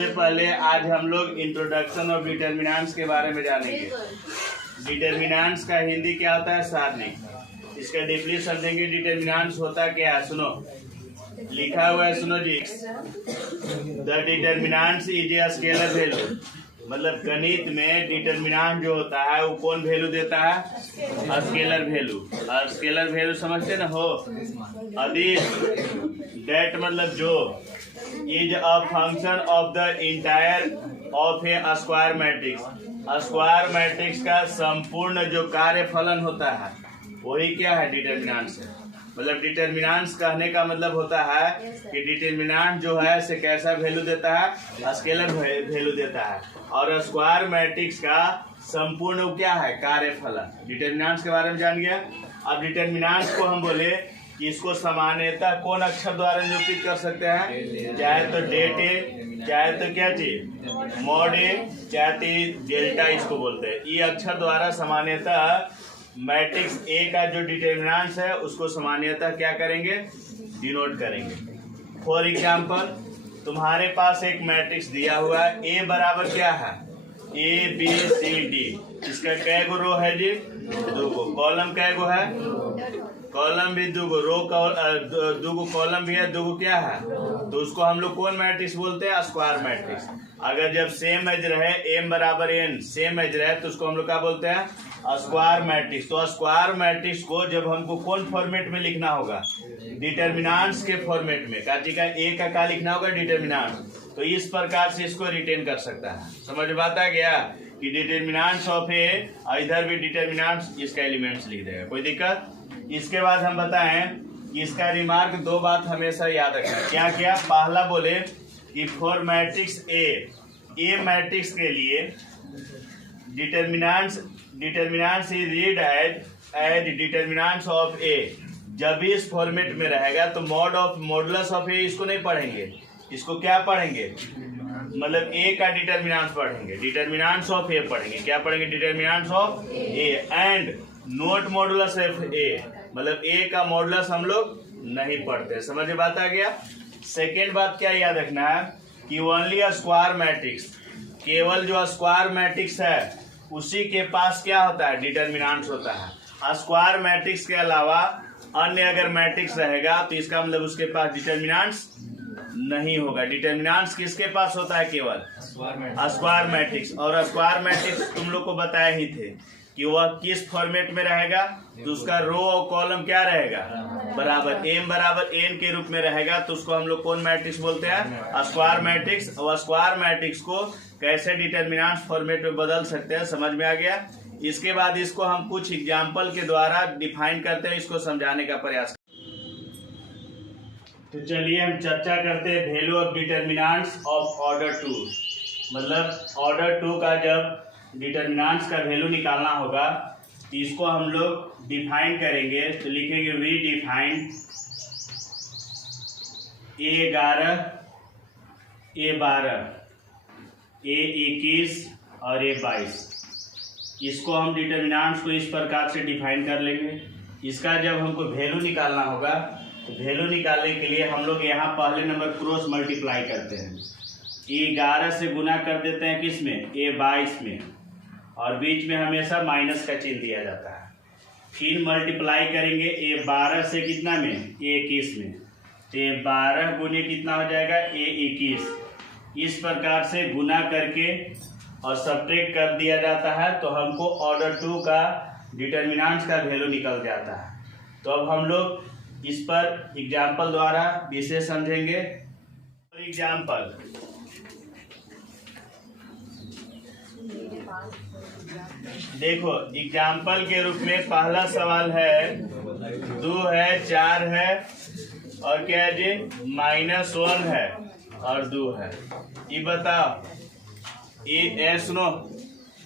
सबसे पहले आज हम लोग इंट्रोडक्शन ऑफ डिटर्मिनेंट्स के बारे में जानेंगे। डिटर्मिनेंट्स का हिंदी क्या होता है? सारणी। इसका डीपली समझेंगे। डिटर्मिनेंट्स होता क्या है? सुनो, लिखा हुआ है, सुनो जी। The determinants is a scalar value. मतलब गणित में डिटर्मिनेंट जो होता है वो कौन वैल्यू देता है? Scalar value. और स्केलर वैल्यू समझते ना हो? अधिक डेट मतलब जो is a function of the entire of A square matrix. Square matrix का संपूर्ण जो कार्यफलन होता है वही क्या है? डिटर्मिनेंट्स है। मतलब डिटर्मिनेंट्स कहने का मतलब होता है कि डिटर्मिनेंट जो है से कैसा वैल्यू देता है? स्केलर वैल्यू देता है। और स्क्वायर मैट्रिक्स का संपूर्ण क्या है? कार्यफलन। डिटर्मिनेंट्स के बारे में जान गया। अब डिटर्मिनेंट्स को हम बोले कि इसको सामान्यतः कौन अक्षर द्वारा निरूपित कर सकते हैं? चाहे तो डेट ए, चाहे तो क्या चीज मॉड ए, चाहे तो डेल्टा इसको बोलते हैं। ये अक्षर द्वारा सामान्यतः मैट्रिक्स ए का जो डिटर्मिनेंट्स है उसको सामान्यतः क्या करेंगे? डिनोट करेंगे। फॉर एग्जाम्पल तुम्हारे पास एक मैट्रिक्स दिया हुआ है। ए बराबर क्या है? A B C D. इसका कै गो रो है जी? 2 गो। कॉलम कै गो है? कॉलम भी 2 गो। रो 2 गो कॉलम भी है, 2 गो क्या है? तो उसको हम लोग कौन मैट्रिक्स बोलते हैं? Square matrix. अगर जब सेम एज रहे, एम बराबर एन सेम एज रहे तो उसको हम लोग क्या बोलते हैं? Square matrix. तो स्क्वायर मैट्रिक्स को जब हमको कौन फॉर्मेट में लिखना होगा? डिटर्मिनेंट्स के फॉर्मेट में। का ए का क्या लिखना होगा? डिटर्मिनेंट। तो इस प्रकार से इसको रिटेन कर सकता है। समझ में आता गया कि डिटर्मिनेंट्स ऑफ ए, इधर भी डिटर्मिनेंट्स इसका एलिमेंट्स लिख देगा, कोई दिक्कत? इसके बाद हम बताएं कि इसका रिमार्क 2 बात हमेशा याद रखना। क्या क्या? पहला बोले कि फॉर मैट्रिक्स ए मैट्रिक्स के लिए determinants is read as determinants of A. जब भी इस फॉर्मेट में रहेगा तो मॉडुलस ऑफ ए इसको नहीं पढ़ेंगे, इसको क्या पढ़ेंगे? मतलब ए का डिटर्मिनेंट्स पढ़ेंगे, डिटर्मिनेंट्स ऑफ ए पढ़ेंगे। क्या पढ़ेंगे? Determinants of A and not modulus of A. मतलब ए का मॉडुलस हम लोग नहीं पढ़ते। समझ में बात आ गया। सेकेंड बात क्या याद रखना है कि ओनली स्क्वायर मैट्रिक्स, केवल जो स्क्वायर मैट्रिक्स है उसी के पास क्या होता है? डिटर्मिनेंट्स होता है। स्क्वायर मैट्रिक्स के अलावा अन्य अगर मैट्रिक्स रहेगा तो इसका मतलब उसके पास डिटर्मिनेंट्स नहीं होगा। डिटर्मिनेंट्स किसके पास होता है? केवल स्क्वायर मैट्रिक्स। और स्क्वायर मैट्रिक्स तुम लोग को बताए ही थे कि वह किस फॉर्मेट में रहेगा? तो उसका रो और कॉलम क्या रहेगा? बराबर। एम बराबर एन के रूप में रहेगा। तो उसको हम लोग कौन मैट्रिक्स बोलते हैं? Square matrix. और स्क्वायर मैट्रिक्स को कैसे डिटर्मिनेंट्स फॉर्मेट में बदल सकते हैं, समझ में आ गया। इसके बाद इसको हम कुछ एग्जाम्पल के द्वारा डिफाइन करते हैं, इसको समझाने का प्रयास। तो चलिए हम चर्चा करते हैं value of determinants of order 2। मतलब ऑर्डर 2 का जब डिटर्मिनेंट्स का वैल्यू निकालना होगा तो इसको हम लोग डिफाइन करेंगे। तो लिखेंगे we define A11, A12, A21 और A22। इसको हम डिटर्मिनेंट्स को इस प्रकार से डिफाइन कर लेंगे। इसका जब हमको वैल्यू निकालना होगा तो वैल्यू निकालने के लिए हम लोग यहाँ पहले नंबर क्रॉस मल्टीप्लाई करते हैं। A11 से गुना कर देते हैं किस में? A22 में। और बीच में हमेशा माइनस का चिन्ह दिया जाता है। फिर मल्टीप्लाई करेंगे A12 से कितना में? A21 में। तो A12 गुने कितना हो जाएगा? A21। इस प्रकार से गुना करके और सब्ट्रैक्ट कर दिया जाता है तो हमको ऑर्डर 2 का डिटर्मिनेंट्स का वैल्यू निकल जाता है। तो अब हम लोग इस पर एग्जाम्पल द्वारा विशेष समझेंगे। एग्जाम्पल देखो, एग्जाम्पल के रूप में पहला सवाल है 2 है, 4 है और क्या है जी? -1 है और 2 है। ये बताओ, ये सुनो,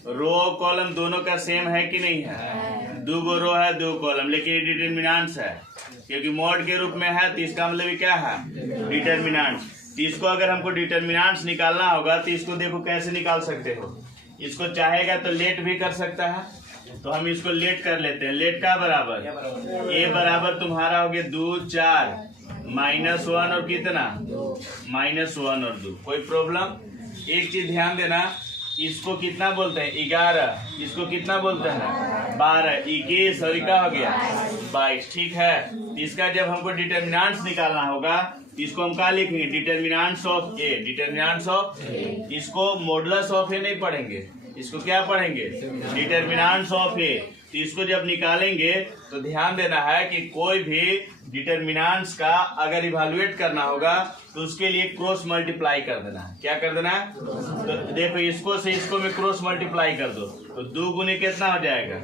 रो और कॉलम दोनों का सेम है कि नहीं है? 2 गो रो है, 2 कॉलम, लेकिन ये डिटर्मिनेंट्स है क्योंकि मॉड के रूप में है। तो इसका मतलब ये क्या है? डिटर्मिनेंट्स। तो इसको अगर हमको डिटर्मिनेंट्स निकालना होगा तो इसको देखो कैसे निकाल सकते हो। इसको चाहेगा तो लेट भी कर सकता है, तो हम इसको लेट कर लेते हैं। लेट का बराबर ए बराबर तुम्हारा हो गया 2, 4 -1 और कितना? -1 और 2। कोई प्रॉब्लम? एक चीज ध्यान देना, इसको कितना बोलते हैं 11, इसको कितना बोलते हैं 12, 21 और क्या हो गया 22। ठीक है, इसका जब हमको डिटर्मिनेंट्स निकालना होगा इसको हम क्या लिखेंगे, determinants of A, determinants of, इसको मॉडुलस ऑफ ए नहीं पढ़ेंगे, इसको क्या पढ़ेंगे, डिटर्मिनेंट्स ऑफ ए। तो इसको जब निकालेंगे तो ध्यान देना है कि कोई भी डिटर्मिनेंट्स का अगर इवैल्यूएट करना होगा तो उसके लिए क्रॉस मल्टीप्लाई कर देना है। क्या कर देना है, तो देखो इसको से इसको में क्रॉस मल्टीप्लाई कर दो तो 2 गुने कितना हो जाएगा,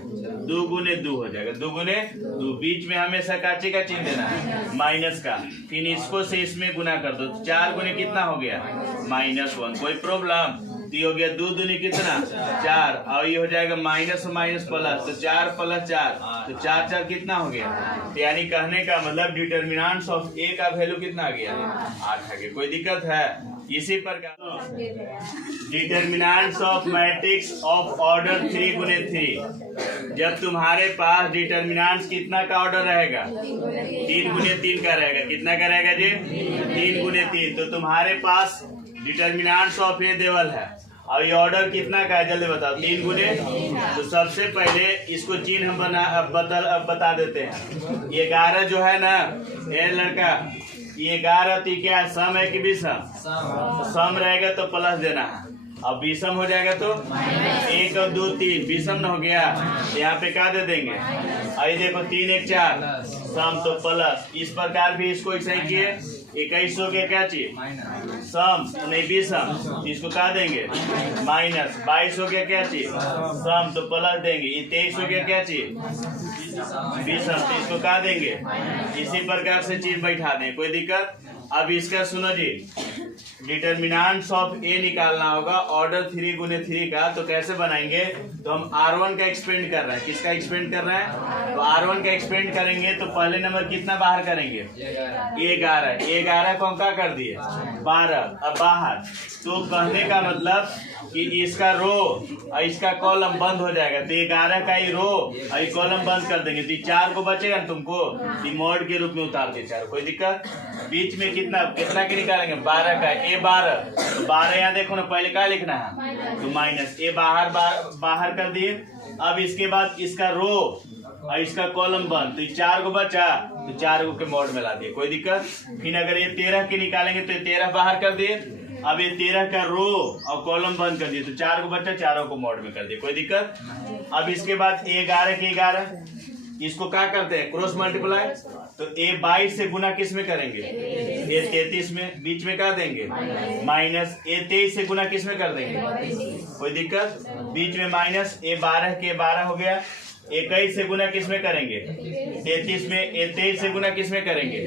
2 गुने 2 हो जाएगा, 2 गुने 2, बीच में हमेशा काचे का चिन्ह देना है माइनस का, फिर इसको से इसमें गुना कर दो, 4 गुने कितना हो गया -1। कोई प्रॉब्लम, तो ये हो गया 2 दूनी कितना 4, और ये हो जाएगा माइनस माइनस प्लस, तो 4 + 4 तो 4 4 कितना हो गया, तो यानी कहने का मतलब डिटर्मिनेंट्स ऑफ ए का वैल्यू कितना आ गया 8 आ गया। कोई दिक्कत है, इसी प्रकार determinants of matrix of order 3 गुने 3, जब तुम्हारे पास डिटर्मिनेंट्स कितना का ऑर्डर रहेगा 3 गुने 3 का रहेगा, कितना का रहेगा जी 3 गुने 3, तो तुम्हारे पास डिटर्मिनेंट्स ऑफ ए देवल है और ये ऑर्डर कितना का है जल्दी बताओ 3 गुने। तो सबसे पहले इसको चिन्ह हम बता देते हैं। 11 जो है ना ये लड़का, ये 11 तो क्या सम है कि विषम, तो सम रहेगा तो प्लस देना है, अब विषम हो जाएगा तो 1 और 2 3 विषम न हो गया, यहाँ पे क्या दे देंगे, आई देखो 3 1 4 सम तो प्लस। इस प्रकार भी इसको ऐसा ही किए, 21 हो गया क्या चीज सम नहीं विषम, इसको क्या देंगे माइनस, 22 हो गया क्या चीज सम तो प्लस देंगे, ये 23 हो गया क्या चीज विषम, तो इसको क्या देंगे, इसी प्रकार से चीज बैठा दें, कोई दिक्कत। अब इसका सुनो जी, डिटर्मिनेंट्स ऑफ ए निकालना होगा ऑर्डर 3 गुने 3 का, तो कैसे बनाएंगे, तो हम R1 का एक्सपेंड कर रहे हैं, किसका एक्सपेंड कर रहे हैं, तो R1 का एक्सपेंड करेंगे तो पहले नंबर कितना बाहर करेंगे 11 को हम क्या कर दिए 12, अब बाहर, तो कहने का मतलब कि इसका रो और इसका कॉलम बंद हो जाएगा, तो 11 का ही रो और कॉलम बंद कर देंगे, तो 4 को बचेगा तुमको डिमोड के रूप में उतार दे 4, कोई दिक्कत। बीच में कितना के निकालेंगे 12 का, ए 12, तो 12 यहाँ देखो ना पहले क्या लिखना है, तो माइनस ए बाहर कर दिए। अब इसके बाद इसका रो और इसका कॉलम बंद, तो 4 को बचा तो 4 को के मोड में ला दिए, कोई दिक्कत। फिर अगर ये 13 के निकालेंगे तो 13 बाहर कर दिए, अब ये 13 का रो और कॉलम बंद कर दिए, तो 4 को बचा 4 को मोड में कर दिए, कोई दिक्कत। अब इसके बाद 11 के 11 इसको क्या करते हैं क्रॉस मल्टीप्लाई, तो ए 22 से गुना किस में करेंगे ए 33 में, बीच में क्या देंगे माइनस, ए 23 से गुना किस में कर देंगे, कोई दिक्कत, बीच में माइनस, ए 12 के 12 हो गया, 21 से गुना किस में करेंगे 33 में, ए 23 से गुना किस में करेंगे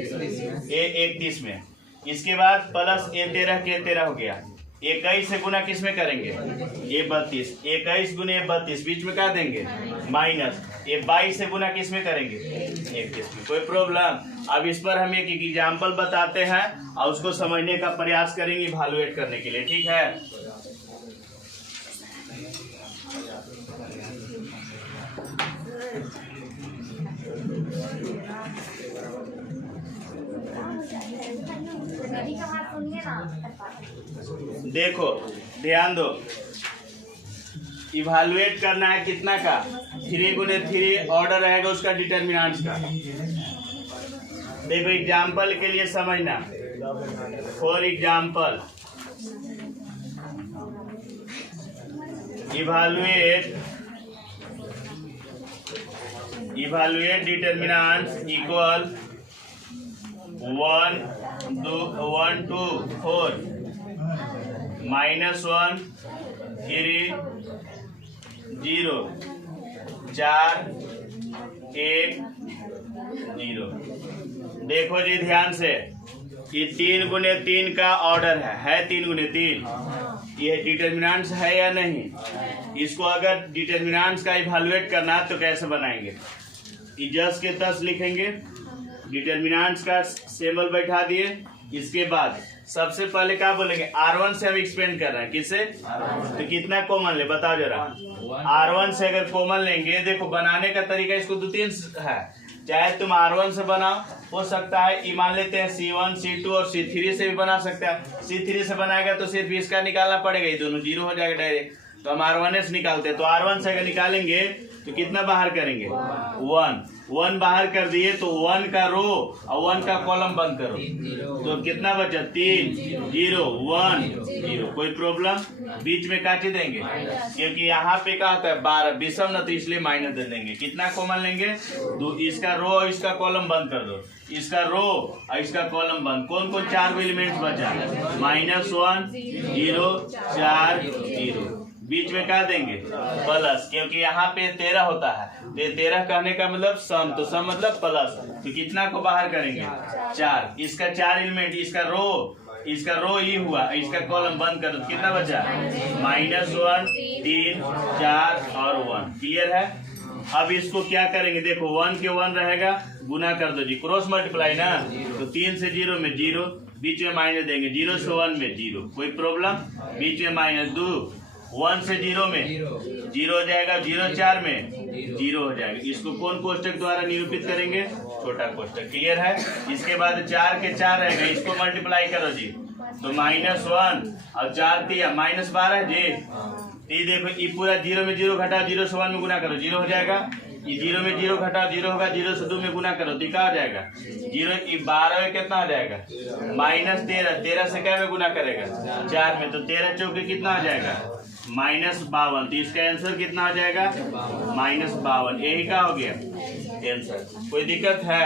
ए 31 में, इसके बाद प्लस ए 13 के 13 हो गया, 21 से गुना किस में करेंगे ए 32, 21 गुने 32 बीच में क्या देंगे माइनस, ए 22 से गुना किस में करेंगे 21 में, कोई प्रॉब्लम। अब इस पर हम एक एग्जाम्पल बताते हैं और उसको समझने का प्रयास करेंगे इवैल्यूएट करने के लिए, ठीक है। देखो ध्यान दो, इवैल्यूएट करना है कितना का 3 गुने 3 ऑर्डर रहेगा उसका डिटर्मिनेंट्स का। देखो एग्जाम्पल के लिए समझना, for example evaluate determinants equal 1 2 4 -1 3 0 4 1 0। देखो जी ध्यान से, ये 3 गुने 3 का ऑर्डर है 3 गुने 3, ये डिटर्मिनेंट्स है या नहीं, इसको अगर डिटर्मिनेंट्स का इवैल्यूएट करना है तो कैसे बनाएंगे, जस के तस लिखेंगे, डिटर्मिनेंट्स का सिंबल बैठा दिए, इसके बाद सबसे पहले क्या बोलेंगे R1 से हम एक्सपेंड कर रहे हैं, किससे, तो कितना कॉमन ले बताओ जरा, R1 से अगर कॉमन लेंगे, देखो बनाने का तरीका इसको 2 3 है, चाहे तुम R1 से बनाओ, हो सकता है ये मान लेते हैं C1 C2 और C3 से भी बना सकते हैं। C3 से बनाएगा तो सिर्फ इसका निकालना पड़ेगा, ये दोनों जीरो हो जाएगा डायरेक्ट। तो हम R1 से निकालते हैं, तो R1 से अगर निकालेंगे तो कितना बाहर करेंगे 1 बाहर कर दिए, तो 1 का रो और 1 का कॉलम बंद करो, तो कितना बचा 3 0 1 0। कोई प्रॉब्लम? बीच में काट देंगे क्योंकि यहाँ पे क्या होता है 12 विषम न, तो इसलिए माइनस दे देंगे। कितना कॉमन लेंगे? इसका रो और इसका कॉलम बंद कर दो, इसका रो और इसका कॉलम बंद। कौन कौन 4 एलिमेंट्स बचा? -1 0 4 0। बीच में क्या देंगे? प्लस, क्योंकि यहाँ पे 13 होता है, तो 13 कहने का मतलब सम, तो सम मतलब प्लस। तो कितना को बाहर करेंगे 4। इसका 4 एलिमेंट, इसका रो ही हुआ, इसका कॉलम बंद कर दो, कितना बचा? -1 3 4 और 1। क्लियर है? अब इसको क्या करेंगे? देखो 1 के 1 रहेगा, गुना कर दो जी, क्रॉस मल्टीप्लाई ना, तो 3 से 0 में 0, बीच में माइनस देंगे, 0 से 1 में 0। कोई प्रॉब्लम? बीच में -2, 1 से 0 में 0 हो जाएगा, 0 4 में 0 हो जाएगा। इसको कौन कोष्टक द्वारा निरूपित करेंगे? छोटा कोष्टक। क्लियर है? इसके बाद 4 के 4 रहेगा, इसको मल्टीप्लाई करो जी, तो -1 और 4 3 -12 जी। ये देखो, ये पूरा 0 में 0 घटा, 0 से 1 में गुना करो, 0 हो जाएगा। ये 0 में 0 घटा 0 होगा, 0 से 2 में गुना करो तो क्या हो जाएगा 0। 12 में कितना हो जाएगा? -13। 13 से क्या में गुना करेगा? 4 में, तो 13 चौके कितना हो जाएगा? -52। तो इसका आंसर कितना हो जाएगा? -52। यही का हो गया आंसर। कोई दिक्कत है?